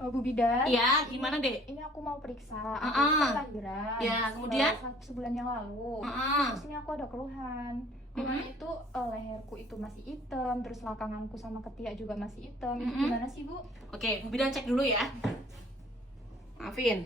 Oh, Bu Bidan. Iya, gimana, Dek? Ini aku mau periksa. Aku Heeh. kan lahiran. Ya, kemudian? Sebulan yang lalu. Heeh. Terus ini aku ada keluhan. Dimana itu leherku itu masih hitam, terus lakanganku sama ketiak juga masih hitam. Itu gimana sih, Bu? Oke, Bu Bidan cek dulu ya. Maafin.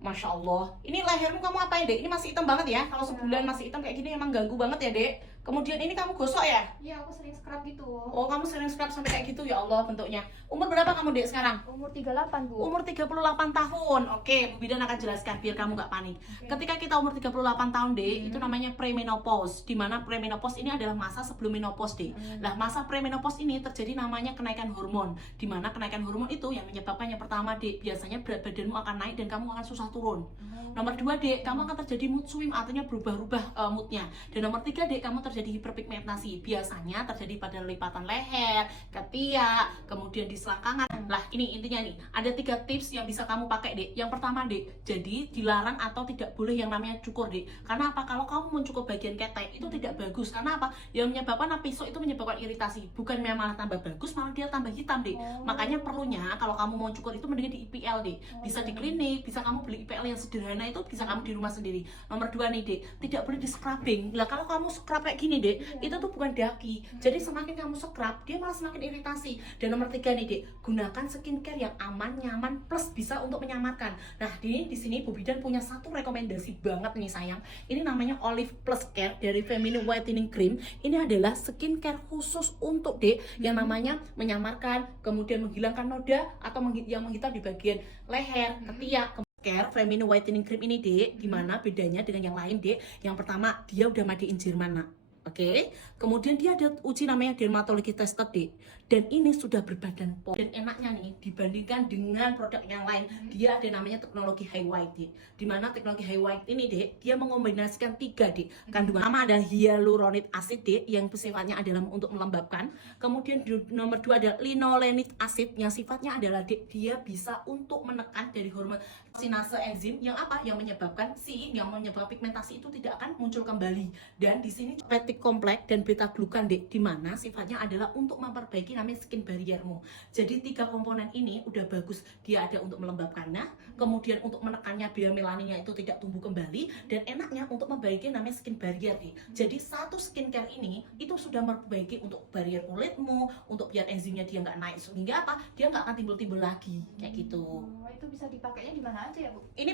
Masya Allah. Ini lehermu kamu apa ya, Dek? Ini masih hitam banget ya. Kalau sebulan masih hitam kayak gini emang ganggu banget ya, Dek. Kemudian ini kamu gosok ya? Iya, aku sering scrub gitu. Oh, kamu sering scrub sampai kayak gitu ya Allah bentuknya. Umur berapa kamu, Dek, sekarang? Umur 38, Bu. Umur 38 tahun. Oke, Bu Bidan akan jelaskan biar kamu nggak panik. Ketika kita umur 38 tahun, Dek, itu namanya premenopause. Di mana premenopause ini adalah masa sebelum menopause, Dek. Nah, masa premenopause ini terjadi namanya kenaikan hormon. Di mana kenaikan hormon itu yang menyebabkan yang pertama, Dek, biasanya berat badanmu akan naik dan kamu akan susah turun. Nomor 2, Dek, kamu akan terjadi mood swing, artinya berubah-ubah moodnya. Dan nomor 3, Dek, kamu terjadi hiperpigmentasi. Biasanya terjadi pada lipatan leher, ketiak, kemudian di selangkangan. Lah, ini intinya nih, ada 3 tips yang bisa kamu pakai, Dek. Yang pertama, Dek, jadi dilarang atau tidak boleh yang namanya cukur, Dek. Karena apa? Kalau kamu mencukur bagian ketek itu tidak bagus. Karena apa? Yang menyebabkan episode itu menyebabkan iritasi. Bukan malah tambah bagus, malah dia tambah hitam, Dek. Makanya perlunya kalau kamu mau cukur itu mendingan di IPL, Dek. Bisa di klinik, bisa kamu beli IPL yang sederhana itu bisa kamu di rumah sendiri. Nomor 2 nih, Dek, tidak boleh di scrubbing. Lah, kalau kamu scrub kayak gini, Dek, itu tuh bukan daki. Jadi semakin kamu scrub, dia malah semakin iritasi. Dan nomor 3 nih, Dek, gunakan skincare yang aman, nyaman, plus bisa untuk menyamarkan. Nah, di sini Bu Bidan punya satu rekomendasi banget nih, sayang. Ini namanya Olive Plus Care dari Feminine Whitening Cream. Ini adalah skincare khusus untuk, Dek, yang namanya menyamarkan, kemudian menghilangkan noda atau yang menghitam di bagian leher, ketiak. Care Feminine Whitening Cream ini, Dek, gimana bedanya dengan yang lain, Dek? Yang pertama, dia udah made in Jerman, Nak. Oke, kemudian dia ada uji namanya dermatologi tested, Dek. Dan ini sudah berbadan POM. Dan enaknya nih, dibandingkan dengan produk yang lain, dia ada namanya teknologi high white, Dek. Dimana teknologi high white ini, Dek, dia mengombinasikan 3, Dek. Kandungan pertama ada hyaluronik acid, Dek, yang sifatnya adalah untuk melembabkan. Kemudian nomor 2 ada linolenic acid, yang sifatnya adalah, Dek, dia bisa untuk menekan dari hormon sinase enzim yang apa? Yang menyebabkan yang menyebabkan pigmentasi itu tidak akan muncul kembali. Dan di sini peptide kompleks dan beta glukan, Dek, di mana sifatnya adalah untuk memperbaiki namanya skin barriermu. Jadi 3 komponen ini udah bagus. Dia ada untuk melembabkannya, kemudian untuk menekannya biar melaninnya itu tidak tumbuh kembali, dan enaknya untuk memperbaiki namanya skin barrier, Dek. Jadi satu skincare ini itu sudah memperbaiki untuk barrier kulitmu, untuk biar enzimnya dia nggak naik sehingga apa? Dia nggak akan timbul-timbul lagi kayak gitu. Itu bisa dipakainya di mana aja ya, Bu? Ini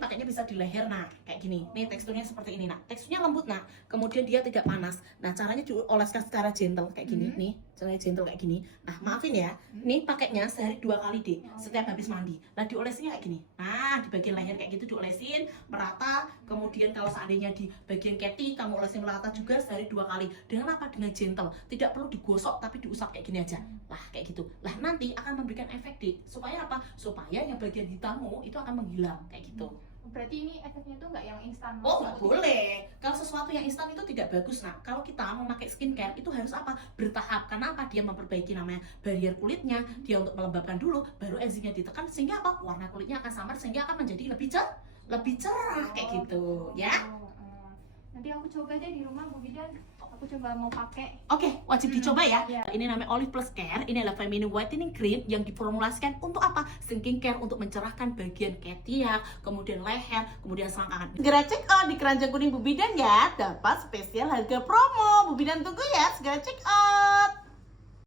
pakainya bisa di leher, nah, kayak gini. Nih teksturnya seperti ini, nah. Teksturnya lembut, nah. Kemudian dia tidak panas. Nah, caranya dioleskan secara gentle kayak gini, nih. Caranya gentle kayak gini. Nah, maafin ya. Nih pakainya sehari 2 kali, Dek. Setiap habis mandi. Nah, diolesnya kayak gini. Nah, di bagian leher kayak gitu diolesin merata. Kemudian kalau seandainya di bagian keti kamu olesin merata juga sehari 2 kali. Dengan apa? Dengan gentle. Tidak perlu digosok tapi diusap kayak gini aja. Lah, kayak gitu. Lah, nanti akan memberikan efek, Dek. Supaya apa? Supaya yang bagian hitammu itu akan menghilang kayak gitu. Berarti ini efeknya itu nggak yang instan? Oh, nggak boleh. Kalau sesuatu yang instan itu tidak bagus. Nah, kalau kita memakai skincare itu harus apa? Bertahap. Karena apa? Dia memperbaiki namanya barrier kulitnya, dia untuk melembabkan dulu, baru enzimnya ditekan sehingga apa? Warna kulitnya akan samar sehingga akan menjadi lebih cerah kayak gitu, ya. Nanti aku coba deh di rumah, Bu Bidan. Aku coba mau pakai. Oke, wajib dicoba ya. Ini namanya Olive Plus Care. Ini adalah Feminine Whitening Cream yang diformulasikan untuk apa? Skincare untuk mencerahkan bagian ketiak, kemudian leher, kemudian selangkangan. Segera check out di keranjang kuning Bu Bidan ya. Dapat spesial harga promo. Bu Bidan tunggu ya. Segera check out.